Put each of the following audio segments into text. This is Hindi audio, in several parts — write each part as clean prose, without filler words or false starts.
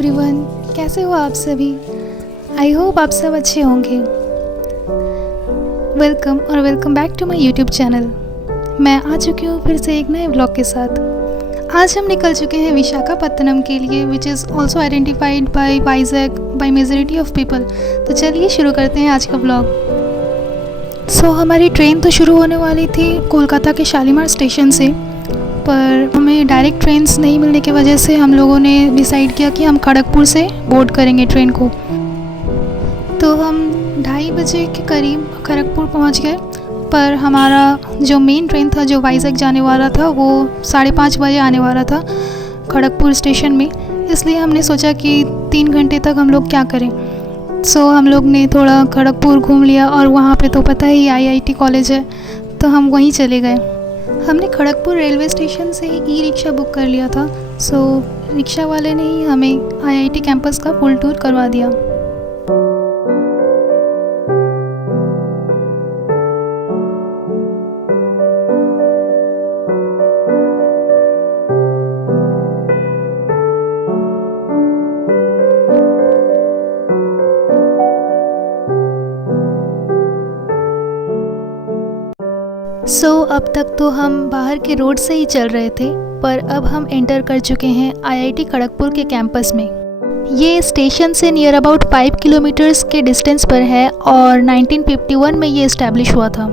एवरीवन, कैसे हो आप सभी। आई होप आप सब अच्छे होंगे। Welcome back to my YouTube channel. मैं आ चुकी हूँ फिर से एक नए व्लॉग के साथ। आज हम निकल चुके हैं विशाखापत्तनम के लिए, विच is also identified by Vizag by majority of people. तो चलिए शुरू करते हैं आज का व्लॉग। हमारी ट्रेन तो शुरू होने वाली थी कोलकाता के शालीमार स्टेशन से, पर हमें डायरेक्ट ट्रेन्स नहीं मिलने की वजह से हम लोगों ने डिसाइड किया कि हम खड़गपुर से बोर्ड करेंगे ट्रेन को। तो हम 2:30 बजे के करीब खड़गपुर पहुंच गए, पर हमारा जो मेन ट्रेन था जो वाइजैक जाने वाला था वो 5:30 बजे आने वाला था खड़गपुर स्टेशन में। इसलिए हमने सोचा कि 3 घंटे तक हम लोग क्या करें। हम लोग ने थोड़ा खड़गपुर घूम लिया और वहाँ पे तो पता ही IIT कॉलेज है, तो हम वहीं चले गए। हमने खड़गपुर रेलवे स्टेशन से ही ई-रिक्शा बुक कर लिया था। रिक्शा वाले ने ही हमें IIT कैंपस का फुल टूर करवा दिया। अब तक तो हम बाहर के रोड से ही चल रहे थे, पर अब हम एंटर कर चुके हैं IIT खड़गपुर के कैंपस में। ये स्टेशन से नियर अबाउट 5 किलोमीटर्स के डिस्टेंस पर है और 1951 में ये इस्टेब्लिश हुआ था।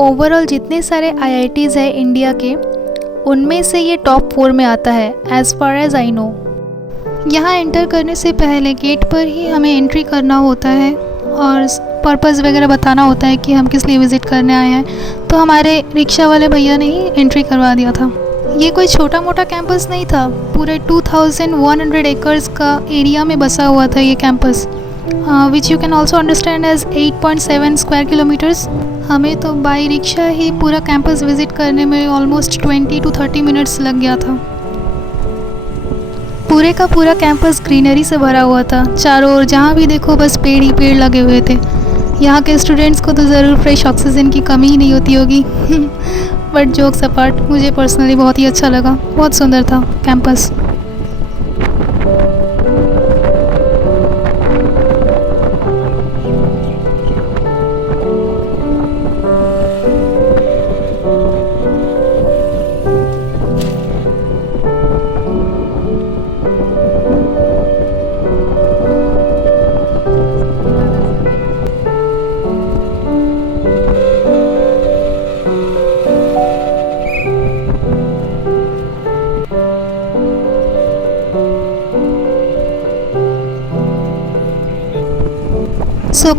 ओवरऑल जितने सारे IITs हैं इंडिया के, उनमें से ये टॉप 4 में आता है as far as I know. यहाँ एंटर करने से पहले गेट पर ही हमें एंट्री करना होता है और पर्पज़ वगैरह बताना होता है कि हम किस लिए विज़िट करने आए हैं। तो हमारे रिक्शा वाले भैया ने ही एंट्री करवा दिया था। ये कोई छोटा मोटा कैंपस नहीं था, पूरे 2100 एकर्स का एरिया में बसा हुआ था ये campus, which you can also understand as 8.7 square kilometres. हमें तो बाई रिक्शा ही पूरा कैंपस विज़िट करने में ऑलमोस्ट 20 to 30 मिनट्स लग गया था। पूरे का पूरा कैंपस ग्रीनरी से भरा हुआ था, चारों ओर जहाँ भी देखो बस पेड़ ही पेड़ लगे हुए थे। यहाँ के स्टूडेंट्स को तो ज़रूर फ्रेश ऑक्सीजन की कमी ही नहीं होती होगी। बट जोक्स अपार्ट, मुझे पर्सनली बहुत ही अच्छा लगा, बहुत सुंदर था कैंपस।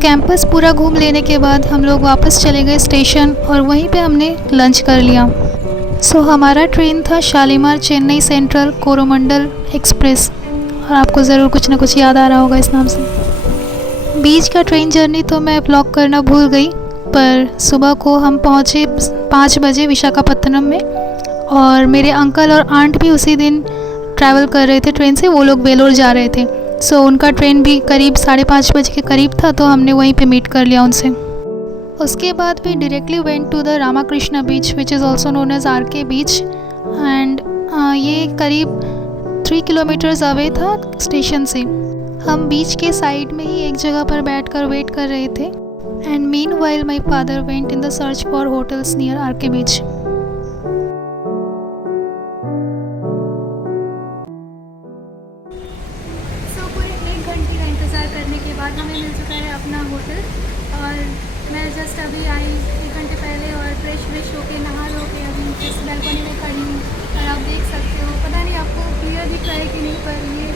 कैंपस पूरा घूम लेने के बाद हम लोग वापस चले गए स्टेशन और वहीं पे हमने लंच कर लिया। हमारा ट्रेन था शालीमार चेन्नई सेंट्रल कोरोमंडल एक्सप्रेस, और आपको ज़रूर कुछ ना कुछ याद आ रहा होगा इस नाम से। बीच का ट्रेन जर्नी तो मैं ब्लॉग करना भूल गई, पर सुबह को हम पहुँचे 5 बजे विशाखापत्तनम में, और मेरे अंकल और आंट भी उसी दिन ट्रैवल कर रहे थे ट्रेन से। वो लोग वेलोर जा रहे थे, उनका ट्रेन भी करीब 5:30 बजे के करीब था, तो हमने वहीं पे मीट कर लिया उनसे। उसके बाद भी directly went to the Ramakrishna beach, which is also known as RK beach, and ये करीब 3 किलोमीटर्स अवे था स्टेशन से। हम बीच के साइड में ही एक जगह पर बैठकर वेट कर रहे थे, and meanwhile my father went in the search for hotels near RK बीच। हमें मिल चुका है अपना होटल, और मैं जस्ट अभी आई 1 घंटे पहले और फ्रेश होके नहा लो के अभी इस बैल्कनी में खड़ी हूँ। और आप देख सकते हो, पता नहीं आपको क्लियर दिख रहा है कि नहीं, पर ये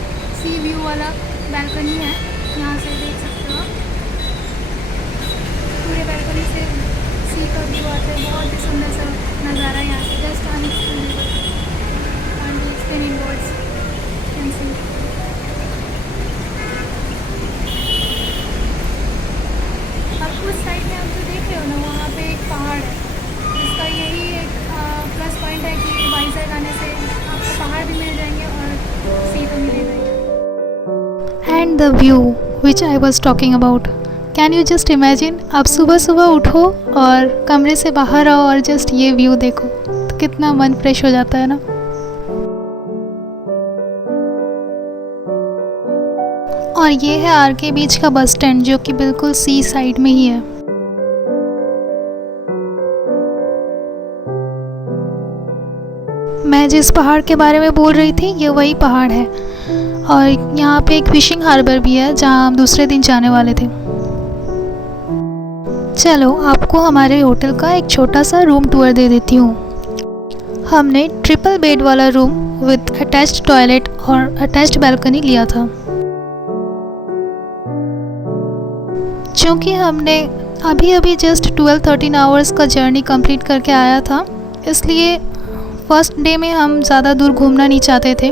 सी व्यू वाला बैल्कनी है। यहाँ से देख सकते हो आप, पूरे बैल्कनी से सी का व्यू आता है। बहुत ही सुंदर सा नज़ारा है यहाँ से, जस्ट उस साइड में आप जो देख रहे हो ना, वहाँ पे एक पहाड़ है, जिसका यही एक प्लस पॉइंट है कि वाइजैक आने से आपको पहाड़ भी मिल जाएंगे और सी भी मिलेगा। And the view which I was talking about, can you just imagine, आप सुबह सुबह उठो और कमरे से बाहर आओ और जस्ट ये व्यू देखो, तो कितना मन फ्रेश हो जाता है ना। और ये है आरके बीच का बस स्टैंड, जो कि बिल्कुल सी साइड में ही है। मैं जिस पहाड़ के बारे में बोल रही थी ये वही पहाड़ है, और यहाँ पे एक फिशिंग हार्बर भी है जहाँ हम दूसरे दिन जाने वाले थे। चलो आपको हमारे होटल का एक छोटा सा रूम टूर दे देती हूँ। हमने ट्रिपल बेड वाला रूम विद अटैच्ड टॉयलेट और अटैच्ड बालकनी लिया था। क्योंकि हमने अभी जस्ट 12-13 आवर्स का जर्नी कंप्लीट करके आया था, इसलिए फर्स्ट डे में हम ज़्यादा दूर घूमना नहीं चाहते थे।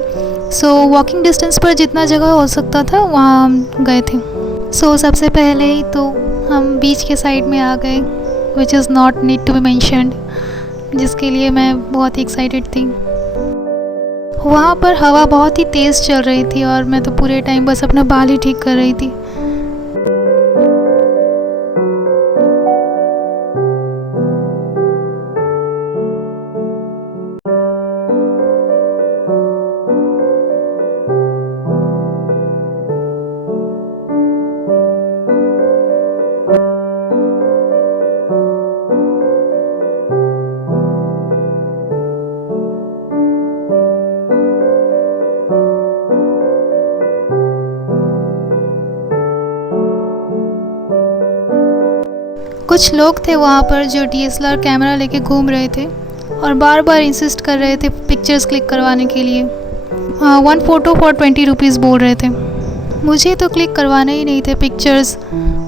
सो वॉकिंग डिस्टेंस पर जितना जगह हो सकता था वहाँ हम गए थे। सो सबसे पहले ही तो हम बीच के साइड में आ गए, which is not need to be mentioned, जिसके लिए मैं बहुत ही एक्साइटेड थी। वहाँ पर हवा बहुत ही तेज़ चल रही थी और मैं तो पूरे टाइम बस अपना बाल ही ठीक कर रही थी। कुछ लोग थे वहाँ पर जो DSLR कैमरा लेके घूम रहे थे और बार बार इंसिस्ट कर रहे थे पिक्चर्स क्लिक करवाने के लिए। 1 फ़ोटो फॉर 20 रुपीज़ बोल रहे थे। मुझे तो क्लिक करवाने ही नहीं थे पिक्चर्स,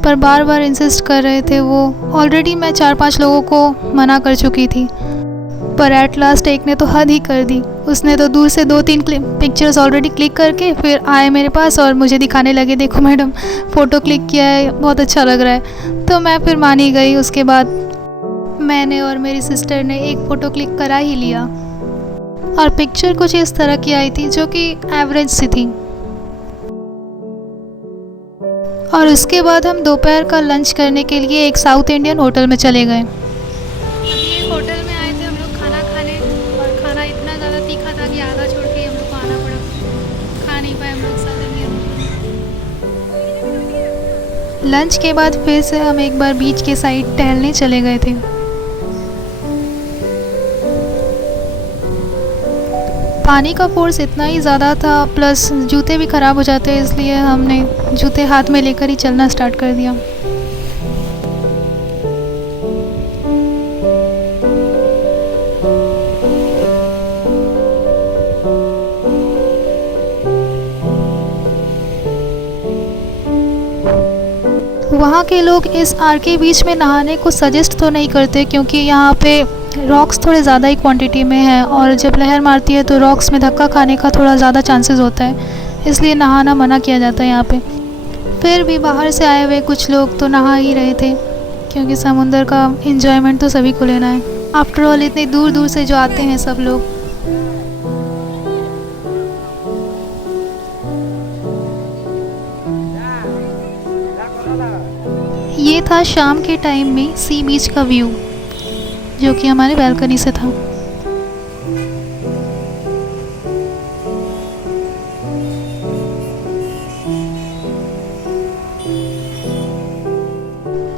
पर बार बार इंसिस्ट कर रहे थे वो। ऑलरेडी मैं 4-5 लोगों को मना कर चुकी थी, पर एट लास्ट एक ने तो हद ही कर दी। उसने तो दूर से 2-3 पिक्चर्स ऑलरेडी क्लिक करके फिर आए मेरे पास और मुझे दिखाने लगे, देखो मैडम फ़ोटो क्लिक किया है, बहुत अच्छा लग रहा है। तो मैं फिर मान ही गई। उसके बाद मैंने और मेरी सिस्टर ने एक फ़ोटो क्लिक करा ही लिया, और पिक्चर कुछ इस तरह की आई थी जो कि एवरेज सी थी। और उसके बाद हम दोपहर का लंच करने के लिए एक साउथ इंडियन होटल में चले गए। अभी एक होटल में आए थे हम लोग खाना खाने, और खाना इतना ज़्यादा तीखा था कि आधा छोड़ के हम लोग को आना पड़ा, खा नहीं पाए हम लोग साउथ इंडियन। लंच के बाद फिर से हम एक बार बीच के साइड टहलने चले गए थे। पानी का फोर्स इतना ही ज़्यादा था, प्लस जूते भी ख़राब हो जाते, इसलिए हमने जूते हाथ में लेकर ही चलना स्टार्ट कर दिया। वहाँ के लोग इस आरके बीच में नहाने को सजेस्ट तो नहीं करते, क्योंकि यहाँ पे रॉक्स थोड़े ज़्यादा ही क्वांटिटी में है, और जब लहर मारती है तो रॉक्स में धक्का खाने का थोड़ा ज़्यादा चांसेस होता है, इसलिए नहाना मना किया जाता है यहाँ पे। फिर भी बाहर से आए हुए कुछ लोग तो नहा ही रहे थे, क्योंकि समुंदर का एंजॉयमेंट तो सभी को लेना है। आफ्टर ऑल इतने दूर दूर से जो आते हैं सब लोग। ये था शाम के टाइम में सी बीच का व्यू, जो कि हमारे बालकनी से था।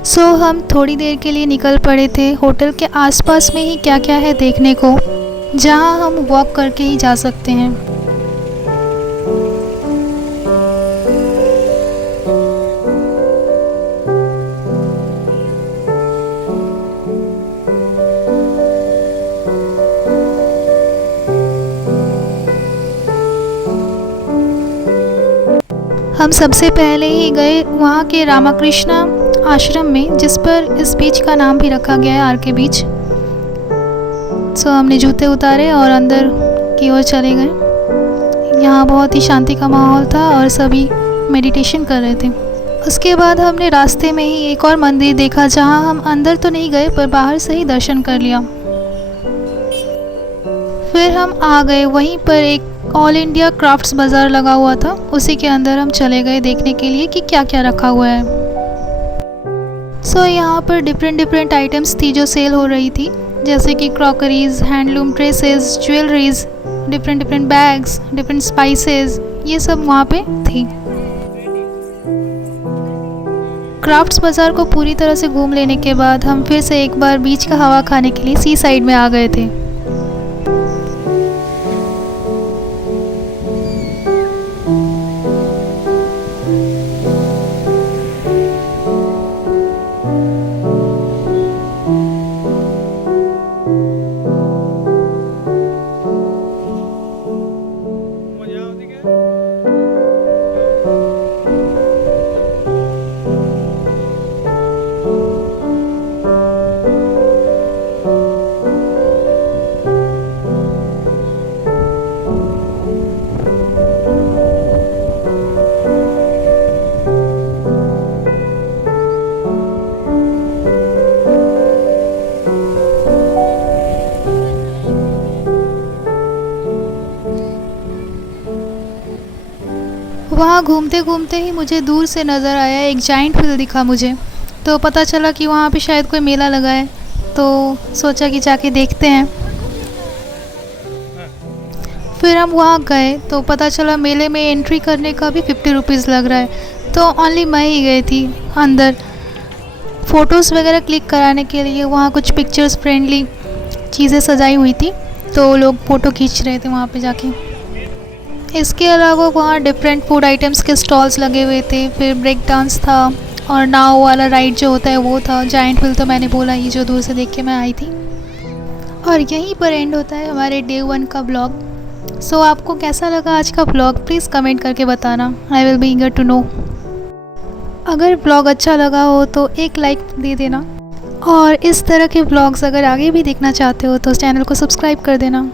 सो हम थोड़ी देर के लिए निकल पड़े थे। होटल के आसपास में ही क्या क्या है देखने को, जहां हम वॉक करके ही जा सकते हैं। हम सबसे पहले ही गए वहाँ के रामाकृष्णा आश्रम में, जिस पर इस बीच का नाम भी रखा गया है आरके बीच। सो हमने जूते उतारे और अंदर की ओर चले गए। यहाँ बहुत ही शांति का माहौल था और सभी मेडिटेशन कर रहे थे। उसके बाद हमने रास्ते में ही एक और मंदिर देखा, जहाँ हम अंदर तो नहीं गए पर बाहर से ही दर्शन कर लिया। फिर हम आ गए, वहीं पर एक ऑल इंडिया क्राफ्ट्स बाज़ार लगा हुआ था, उसी के अंदर हम चले गए देखने के लिए कि क्या क्या रखा हुआ है। सो यहाँ पर डिफरेंट आइटम्स थी जो सेल हो रही थी, जैसे कि crockeries, handloom dresses, jewelleries, different bags, different spices, ये सब वहाँ पे थी। क्राफ्ट्स बाज़ार को पूरी तरह से घूम लेने के बाद हम फिर से एक बार बीच का हवा खाने के लिए सी साइड में आ गए थे। वहाँ घूमते घूमते ही मुझे दूर से नज़र आया एक जाइंट व्हील दिखा मुझे, तो पता चला कि वहाँ पे शायद कोई मेला लगा है, तो सोचा कि जाके देखते हैं। फिर हम वहाँ गए तो पता चला मेले में एंट्री करने का भी 50 रुपीज़ लग रहा है, तो ओनली मैं ही गई थी अंदर फ़ोटोज़ वगैरह क्लिक कराने के लिए। वहाँ कुछ पिक्चर्स फ्रेंडली चीज़ें सजाई हुई थी, तो लोग फ़ोटो खींच रहे थे वहाँ पे जाके। इसके अलावा वहाँ डिफरेंट फूड आइटम्स के स्टॉल्स लगे हुए थे, फिर ब्रेक डांस था और नाव वाला राइड जो होता है वो था। जाइंट व्हील तो मैंने बोला ही, जो दूर से देख के मैं आई थी। और यहीं पर एंड होता है हमारे डे 1 का ब्लॉग। सो आपको कैसा लगा आज का ब्लॉग, प्लीज़ कमेंट करके बताना। I will be eager to know. अगर ब्लॉग अच्छा लगा हो तो एक लाइक दे देना, और इस तरह के ब्लॉग्स अगर आगे भी देखना चाहते हो तो चैनल को सब्सक्राइब कर देना।